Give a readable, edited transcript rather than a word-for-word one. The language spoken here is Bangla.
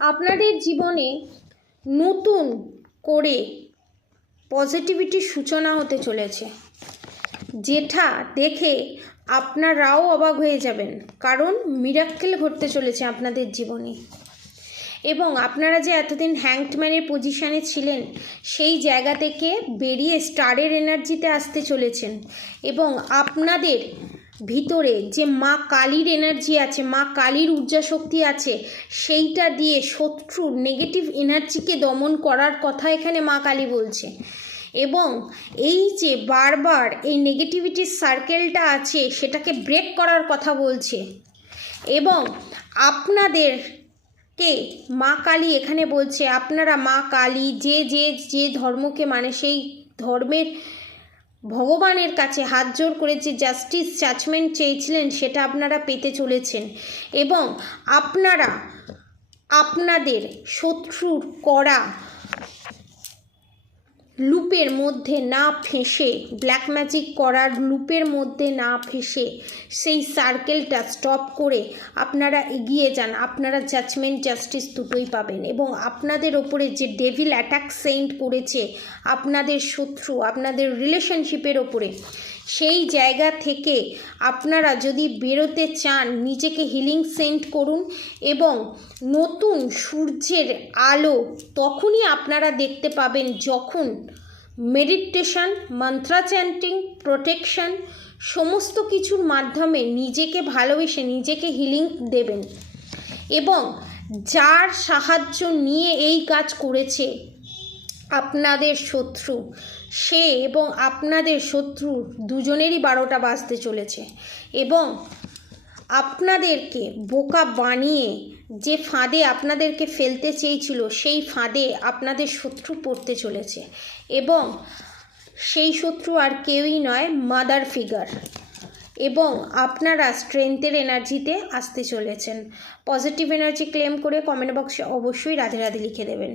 আপনাদের জীবনে নতুন করে পজিটিভিটির সূচনা হতে চলেছে, যেটা দেখে আপনারাও অবাক হয়ে যাবেন, কারণ মিরাক্কেল ঘটতে চলেছে আপনাদের জীবনে। এবং আপনারা যে এতদিন হ্যাংডম্যানের পজিশানে ছিলেন, সেই জায়গা থেকে বেরিয়ে স্টারের এনার্জিতে আসতে চলেছেন। এবং আপনাদের ভিতরে যে মা কালীর এনার্জি আছে, মা কালীর ঊর্জা শক্তি আছে, সেইটা দিয়ে শত্রুর নেগেটিভ এনার্জিকে দমন করার কথা এখানে মা কালী বলছে। এবং এই যে বারবার এই নেগেটিভিটির সার্কেলটা আছে, সেটাকে ব্রেক করার কথা বলছে। এবং আপনাদেরকে মা কালী এখানে বলছে, আপনারা মা কালী যে ধর্মকে মানে সেই ধর্মের ভগবানের কাছে হাত জোর করে যে জাস্টিস জাজমেন্ট চেয়েছিলেন, সেটা আপনারা পেতে চলেছেন। এবং আপনারা আপনাদের শত্রুর করা লুপের মধ্যে না ফেঁসে, ব্ল্যাক ম্যাজিক করার লুপের মধ্যে না ফেঁসে, সেই সার্কেলটা স্টপ করে আপনারা এগিয়ে যান। আপনারা জাজমেন্ট জাস্টিস দুটোই পাবেন। এবং আপনাদের ওপরে যে ডেভিল অ্যাটাক সেন্ড করেছে আপনাদের শত্রু, আপনাদের রিলেশনশিপের ওপরে, সেই জায়গা থেকে আপনারা যদি বেরোতে চান, নিজেকে হিলিং সেন্ড করুন। এবং নতুন সূর্যের আলো তখনই আপনারা দেখতে পাবেন যখন মেডিটেশন, মন্ত্রা চ্যান্টিং, প্রোটেকশন সমস্ত কিছুর মাধ্যমে নিজেকে ভালোবেসে নিজেকে হিলিং দেবেন। এবং যার সাহায্য নিয়ে এই কাজ করেছে আপনাদের শত্রু, সে এবং আপনাদের শত্রু দুজনেরই 12টা বাজতে চলেছে। এবং আপনাদেরকে বোকা বানিয়ে যে ফাঁদে আপনাদেরকে ফেলতে চেয়েছিল, সেই ফাঁদে আপনাদের শত্রু পড়তে চলেছে। এবং সেই শত্রু আর কেউই নয়, মাদার ফিগার। এবং আপনারা স্ট্রেংথের এনার্জিতে আসতে চলেছেন। পজিটিভ এনার্জি ক্লেম করে কমেন্ট বক্সে অবশ্যই রাধে রাধে লিখে দেবেন।